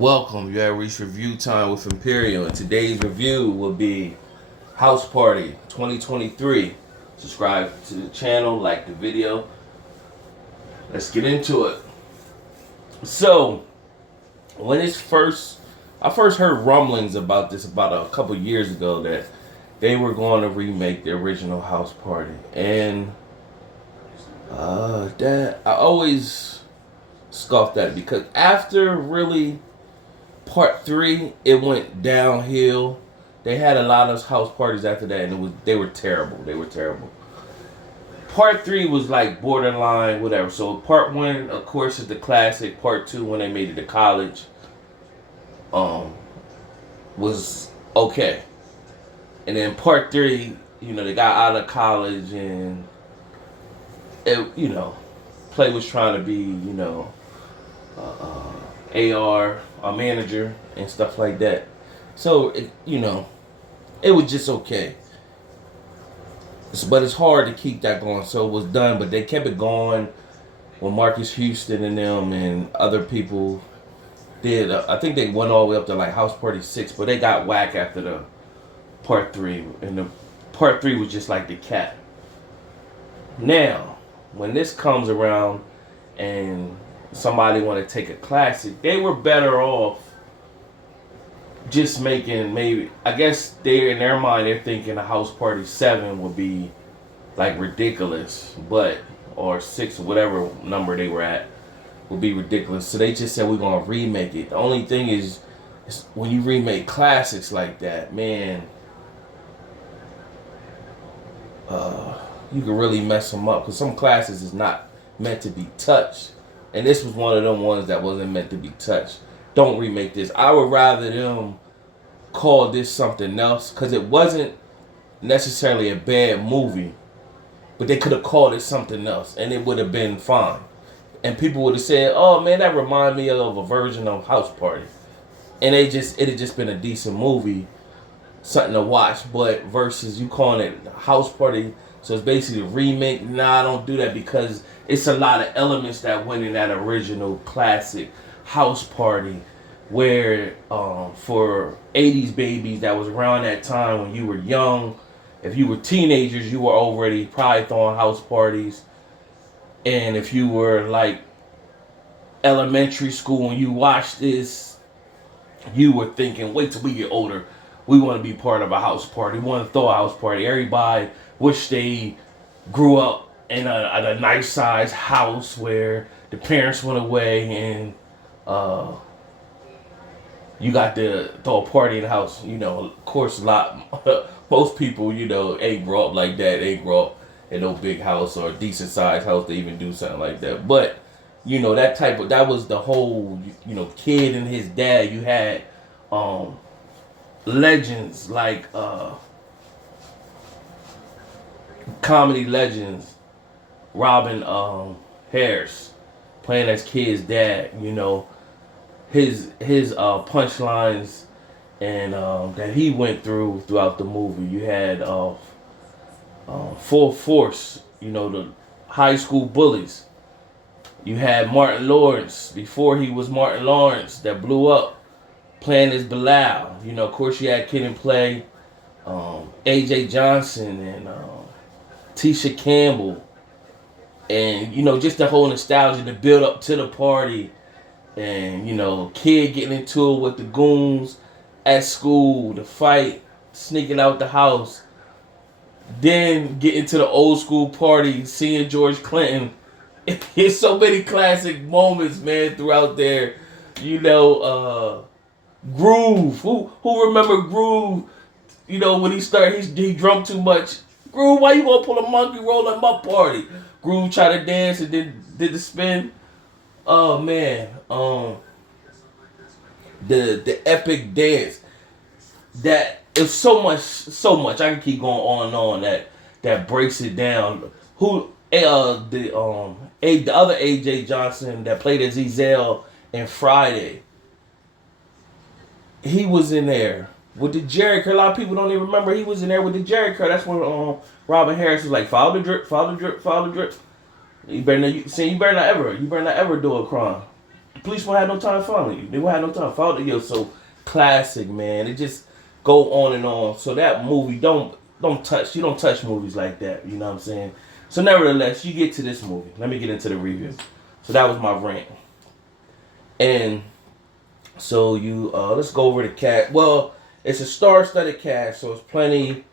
Welcome, you have reached review time with Imperial, and today's review will be House Party 2023. Subscribe to the channel, like the video. Let's get into it. So, when I first heard rumblings about this about a couple years ago that they were going to remake the original House Party, and that I always scoffed at it because after really part 3, it went downhill. They had a lot of house parties after that, and they were terrible. They were terrible. Part 3 was like borderline, whatever. So part 1, of course, is the classic. Part 2, when they made it to college, was okay. And then part 3, they got out of college, and Play was trying to be, AR, a manager, and stuff like that. So, it was just okay. But it's hard to keep that going. So it was done, but they kept it going when Marcus Houston and them and other people did. I think they went all the way up to like House Party 6, but they got whack after the part 3. And the part 3 was just like the cat. Now, when this comes around and somebody want to take a classic, they were better off just making, maybe, I guess in their mind they're thinking a House Party 7 would be like ridiculous, or 6 or whatever number they were at would be ridiculous. So they just said we're gonna remake it. The only thing is when you remake classics like that, man, you can really mess them up because some classics is not meant to be touched. And this was one of them ones that wasn't meant to be touched. Don't remake this. I would rather them call this something else, because it wasn't necessarily a bad movie, but they could have called it something else and it would have been fine. And people would have said, oh man, that reminded me of a version of House Party. And it had just been a decent movie, something to watch. But versus you calling it House Party, so it's basically a remake. Nah, I don't do that because it's a lot of elements that went in that original classic House Party, where for 80s babies that was around that time when you were young, if you were teenagers, you were already probably throwing house parties. And if you were like elementary school when you watched this, you were thinking, wait till we get older, we want to be part of a house party. We want to throw a house party. Everybody wish they grew up in a nice size house where the parents went away and you got to throw a party in the house. Of course, most people, ain't grow up like that. They grow up in no big house or a decent sized house to even do something like that. But, that was the whole, kid and his dad. You had legends like comedy legends, Robin Harris playing as kid's dad. His punchlines and that he went throughout the movie. You had Full Force, the high school bullies. You had Martin Lawrence before he was Martin Lawrence that blew up playing as Bilal. Of course you had Kid and Play, AJ Johnson and Tisha Campbell, and just the whole nostalgia, the build up to the party. And, kid getting into it with the goons at school, the fight, sneaking out the house. Then getting to the old school party, seeing George Clinton. It's so many classic moments, man, throughout there. Groove. Who remember Groove? When he drunk too much. Groove, why you gonna pull a monkey roll him up party? Groove tried to dance and then did the spin. Oh man, the epic dance that is so much. I can keep going on and on that breaks it down. The other AJ Johnson that played as Ezel in Friday, he was in there with the Jerry curl. A lot of people don't even remember he was in there with the Jerry curl. That's when Robin Harris was like, follow the drip, follow the drip, follow the drip. You better not ever do a crime. The police won't have no time following you. They won't have no time following you. So classic, man. It just go on and on. So that movie, don't touch. You don't touch movies like that. You know what I'm saying? So nevertheless, you get to this movie. Let me get into the review. So that was my rant. And so you let's go over the cast. Well, it's a star-studded cast, so it's plenty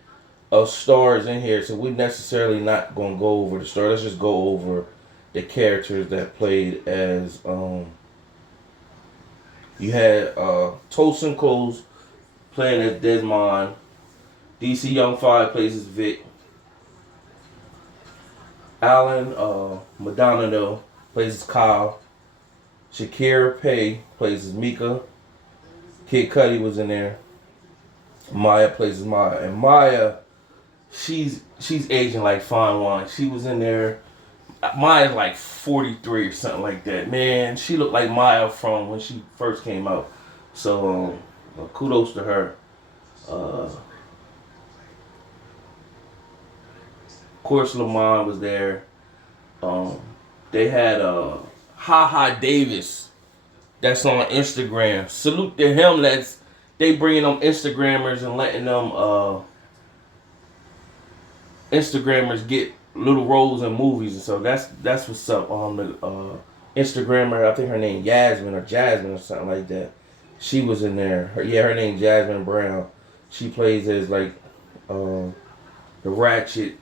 of stars in here. So we're necessarily not gonna go over the stars. Let's just go over the characters that played as you had Tosin Coles playing as Desmond. DC Young Five plays as Vic. Alan Madonna plays as Kyle. Shakira Pay plays as Mika. Kid Cudi was in there. Maya plays as Maya. And Maya, she's aging like fine wine. She was in there. Maya's like 43 or something like that. Man, she looked like Maya from when she first came out. So kudos to her. Of course, Lamont was there. They had Ha Ha Davis. That's on Instagram. Salute to him. They bringing them Instagrammers and letting them Instagrammers get little roles in movies, and so that's what's up. The Instagrammer, I think her name Jasmine or something like that. She was in there. Her name Jasmine Brown. She plays as like the ratchet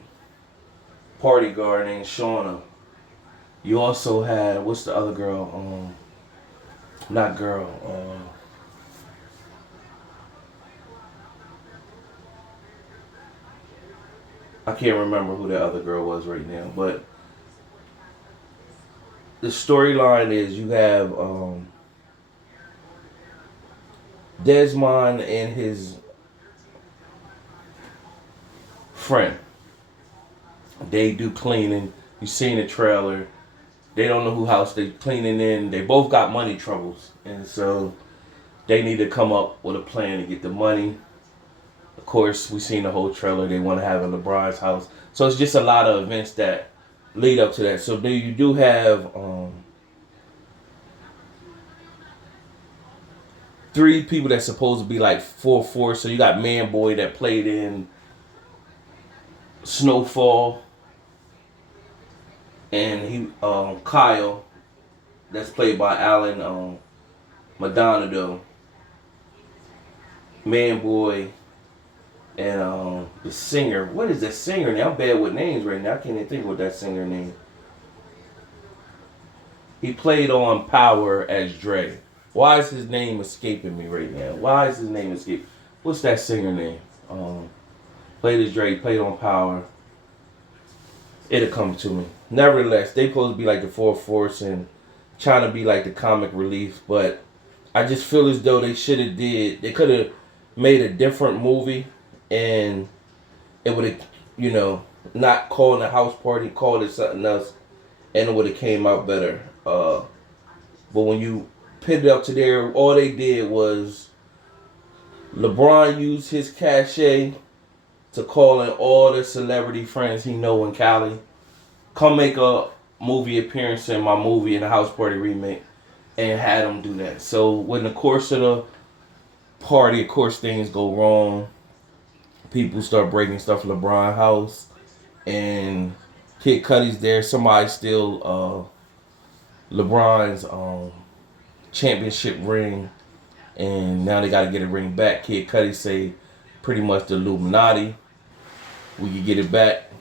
party guard named Shauna. You also had what's the other girl? Not girl. I can't remember who the other girl was right now, but the storyline is you have Desmond and his friend. They do cleaning. You seen the trailer. They don't know who house they cleaning in. They both got money troubles, and so they need to come up with a plan to get the money. Of course, we seen the whole trailer. They want to have a LeBron's house, so it's just a lot of events that lead up to that. So you do have three people that's supposed to be like 4-4. So you got Man Boy that played in Snowfall, and he Kyle that's played by Alan Madonna. Man Boy. And the singer, what is that singer name? I'm bad with names right now. I can't even think what that singer name. He played on Power as Dre. Why is his name escaping me right now? Why is his name escaping? What's that singer name? Played as Dre, played on Power. It'll come to me. Nevertheless, they supposed to be like the fourth force and trying to be like the comic relief, but I just feel as though they could have made a different movie, and it would have, not called a house party, called it something else, and it would have came out better. But when you put it up to there, all they did was LeBron used his cachet to call in all the celebrity friends he know in Cali. Come make a movie appearance in my movie in the house party remake, and had them do that. So when the course of the party, of course, things go wrong. People start breaking stuff in LeBron's house, and Kid Cudi's there. Somebody steal LeBron's championship ring, and now they got to get a ring back. Kid Cudi say pretty much the Illuminati. We can get it back.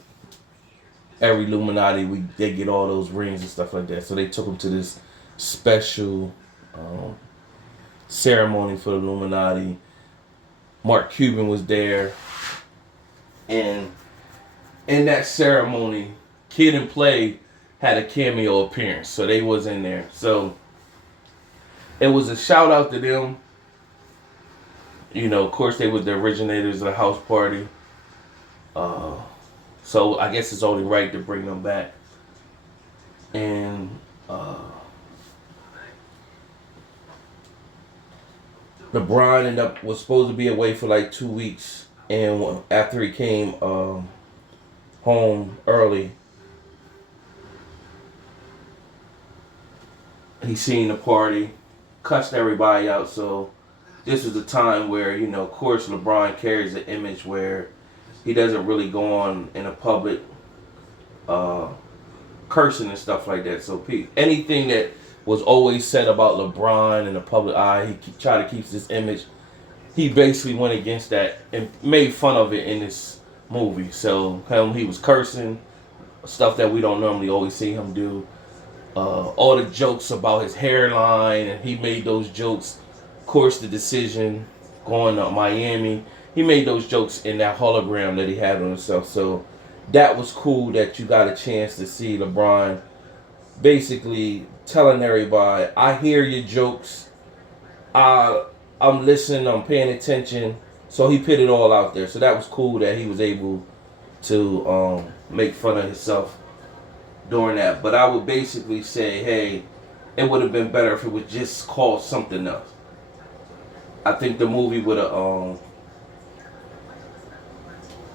Every Illuminati, they get all those rings and stuff like that. So they took him to this special ceremony for the Illuminati. Mark Cuban was there. And in that ceremony, Kid and Play had a cameo appearance. So they was in there. So it was a shout out to them. Of course, they was the originators of the house party. So I guess it's only right to bring them back. And LeBron was supposed to be away for like 2 weeks. And after he came home early, He seen the party, cussed everybody out. So this was a time where, you know, of course, LeBron carries an image where he doesn't really go on in a public uh, cursing and stuff like that. So anything that was always said about LeBron in the public eye, he tried to keep this image. He basically went against that and made fun of it in this movie. So he was cursing, stuff that we don't normally always see him do. All the jokes about his hairline, and he made those jokes. Of course, the decision going to Miami, he made those jokes in that hologram that he had on himself. So that was cool that you got a chance to see LeBron basically telling everybody, I hear your jokes. I'm listening, I'm paying attention. So he put it all out there. So that was cool that he was able to make fun of himself during that. But I would basically say, hey, it would have been better if it was just called something else. I think the movie would have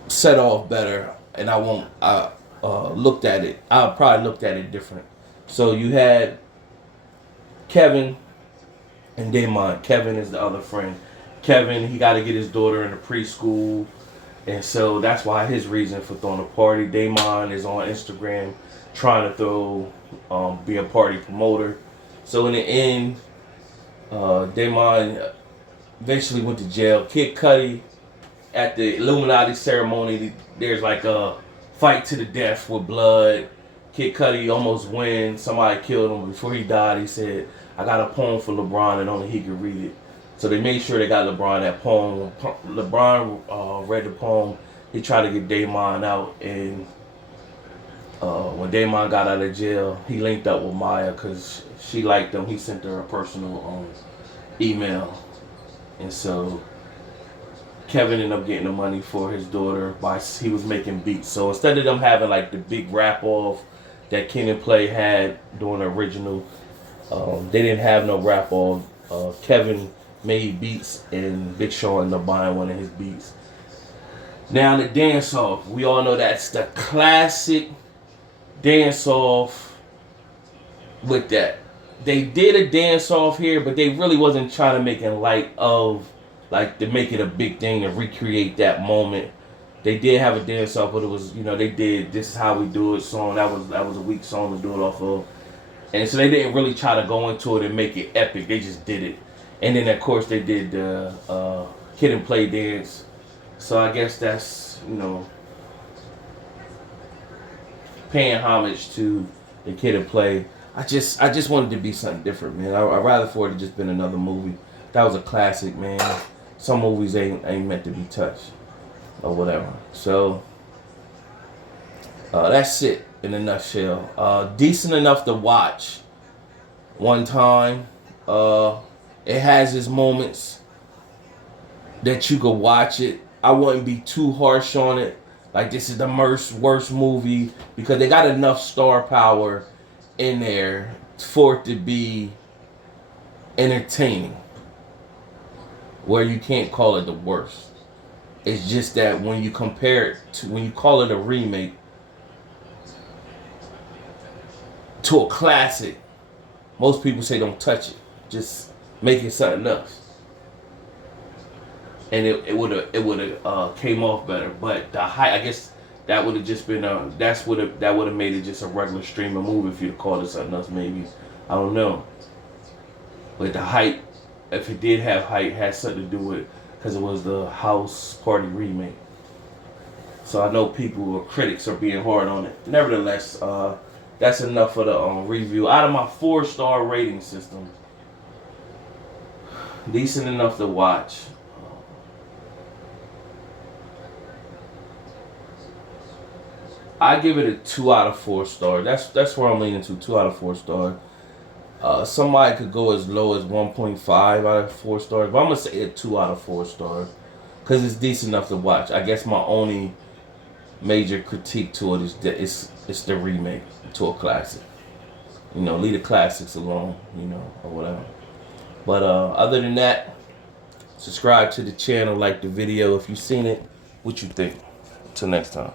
set off better, and I looked at it. I probably looked at it different. So you had Kevin and Damon. Kevin is the other friend. Kevin, he got to get his daughter into preschool, and so that's why his reason for throwing a party. Damon is on Instagram trying to be a party promoter. So in the end, Damon eventually went to jail. Kid Cudi, at the Illuminati ceremony, there's like a fight to the death with blood. Kid Cudi almost wins. Somebody killed him. Before he died, he said, I got a poem for LeBron and only he could read it. So they made sure they got LeBron that poem. LeBron read the poem. He tried to get Damon out, and when Damon got out of jail, he linked up with Maya because she liked him. He sent her a personal email. And so Kevin ended up getting the money for his daughter he was making beats. So instead of them having like the big rap off that Ken and Play had during the original, they didn't have no rap off. Kevin made beats and Big Sean ended up buying one of his beats. Now the dance off, we all know that's the classic dance off with that. They did a dance off here, but they really wasn't trying to make it light of, like, to make it a big thing and recreate that moment. They did have a dance off, but it was, you know, they did This Is How We Do It song. That was a weak song to do it off of. And so they didn't really try to go into it and make it epic. They just did it. And then, of course, they did the Kid and Play dance. So I guess that's, you know, paying homage to the Kid and Play. I just wanted to be something different, man. I'd rather for it to just been another movie. That was a classic, man. Some movies ain't meant to be touched or whatever. So that's it in a nutshell. Decent enough to watch one time. It has its moments that you could watch it. I wouldn't be too harsh on it. Like, this is the worst movie, because they got enough star power in there for it to be entertaining, where you can't call it the worst. It's just that when you compare it to, when you call it a remake to a classic, most people say don't touch it. Just make it something else. And it would have came off better. But the hype, I guess that would have just been that would have made it just a regular streamer movie if you'd called it something else, maybe. I don't know. But the hype, if it did have hype, had something to do with it, because it was the House Party remake. So I know people or critics are being hard on it. Nevertheless, that's enough for the review. Out of my 4-star rating system, decent enough to watch. I give it a 2 out of 4 stars. That's where I'm leaning to. 2 out of 4 stars. Somebody could go as low as 1.5 out of 4 stars, but I'm gonna say a 2 out of 4 stars because it's decent enough to watch. I guess my only major critique to it is that it's the remake to a classic. You know, leave the classics alone. You know, or whatever. But other than that, subscribe to the channel, like the video if you've seen it. What you think? Till next time.